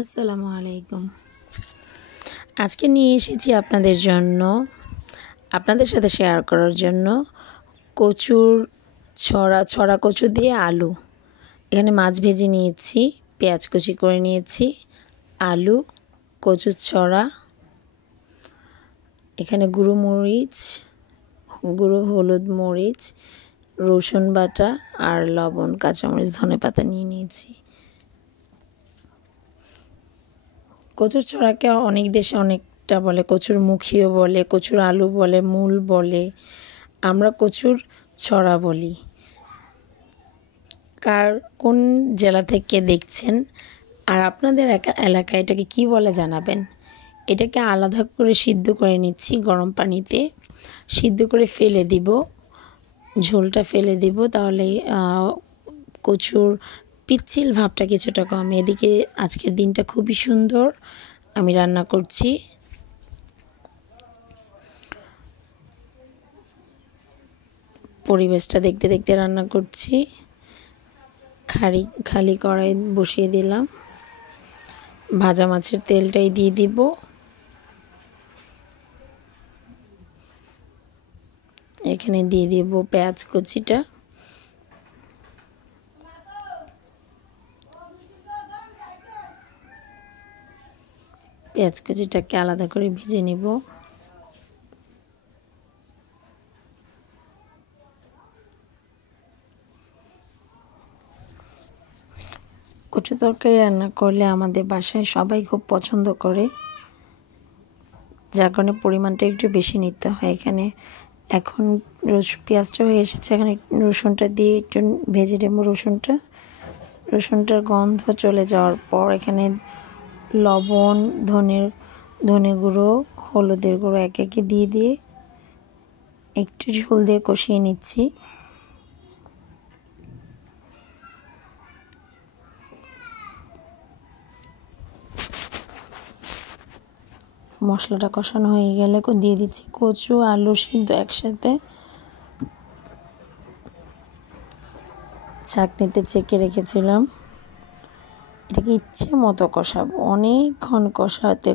আসসালামু আলাইকুম। আজকে নিয়ে এসেছি আপনাদের সাথে শেয়ার করার জন্য কচুর ছড়া কচু দিয়ে আলু। এখানে মাছ ভেজে নিয়েছি, পেঁয়াজ কুচি করে নিয়েছি, আলু, কচুর ছড়া, এখানে গুঁড়ো হলুদ মরিচ, রসুন বাটা আর লবণ, কাঁচামরিচ, ধনেপাতা নিয়ে নিয়েছি। কচুর ছড়াকে অনেক দেশে অনেকটা বলে, কচুর মুখিও বলে, কচুর আলু বলে, মূল বলে, আমরা কচুর ছড়া বলি। কোন জেলা থেকে দেখছেন আর আপনাদের এলাকায় এটাকে কি বলে জানাবেন। এটাকে আলাদা করে সিদ্ধ করে নিচ্ছি গরম পানিতে, সিদ্ধ করে ফেলে দিব, ঝোলটা ফেলে দিব, তাহলে কচুর পিচ্ছিল ভাবটা কিছুটা কমে। এদিকে আজকের দিনটা খুবই সুন্দর, আমি রান্না করছি। পরিবেশটা দেখতে দেখতে রান্না করছি। খালি কড়াই বসিয়ে দিলাম, ভাজা মাছের তেলটাই দিয়ে দিব। এখানে দিয়ে দিব পেঁয়াজ কুচিটা, পেঁয়াজ কুচিটাকে আলাদা করে ভেজে নিব। কচু তরকারি রান্না করলে আমাদের বাসায় সবাই খুব পছন্দ করে, যার কারণে পরিমাণটা একটু বেশি নিতে হয়। এখানে এখন পেঁয়াজটা হয়ে এসেছে, এখানে রসুনটা দিয়ে একটু ভেজে নেব। রসুনটার গন্ধ চলে যাওয়ার পর এখানে লবণ, ধনে গুঁড়ো, হলুদের গুঁড়ো একে একে দিয়ে একটু ঝোল দিয়ে কষিয়ে নিচ্ছি। মশলাটা কষানো হয়ে গেলে দিয়ে দিচ্ছি কচু, আলু সিদ্ধ একসাথে ছাঁকনিতে ছেঁকে রেখেছিলাম। এটাকে ইচ্ছে মতো কষাবো, অনেকক্ষণ কষাতে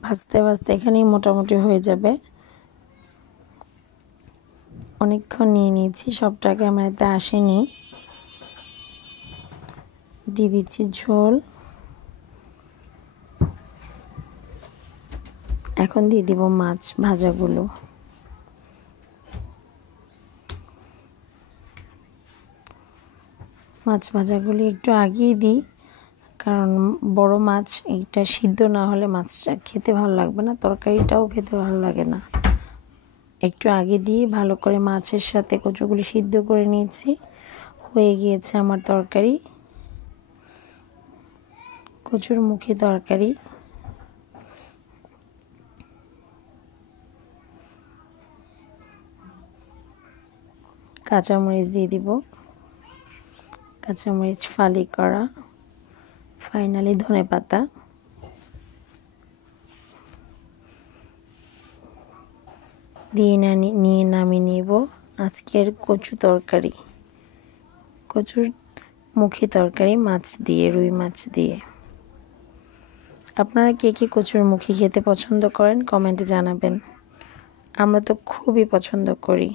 ভাজতে এখানেই মোটামুটি হয়ে যাবে। অনেকক্ষণ নিয়ে নিয়েছি, সবটাকে আমার এতে আসেনি। দিয়ে দিচ্ছি ঝোল, এখন দিয়ে দিব মাছ ভাজাগুলো। মাছ ভাজাগুলি একটু আগিয়ে দিই, কারণ বড় মাছ এইটা সিদ্ধ না হলে মাছটা খেতে ভালো লাগবে না, তরকারিটাও খেতে ভালো লাগে না। একটু আগে দিয়ে ভালো করে মাছের সাথে কচুগুলি সিদ্ধ করে নিয়েছি। হয়ে গিয়েছে আমার তরকারি, কচুর মুখী তরকারি। কাঁচামরিচ দিয়ে দিব, কাঁচামরিচ ফালি করা, ফাইনালি ধনেপাতা দিয়ে নামিয়ে নেব আজকের কচু তরকারি, কচুর মুখী তরকারি মাছ দিয়ে, রুই মাছ দিয়ে। আপনারা কে কে কচুর মুখী খেতে পছন্দ করেন কমেন্টে জানাবেন, আমরা তো খুবই পছন্দ করি।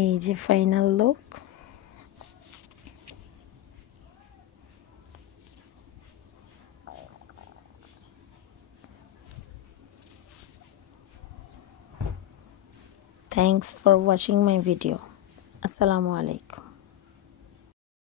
এই যে final look. Thanks for watching my video. Assalamu alaikum.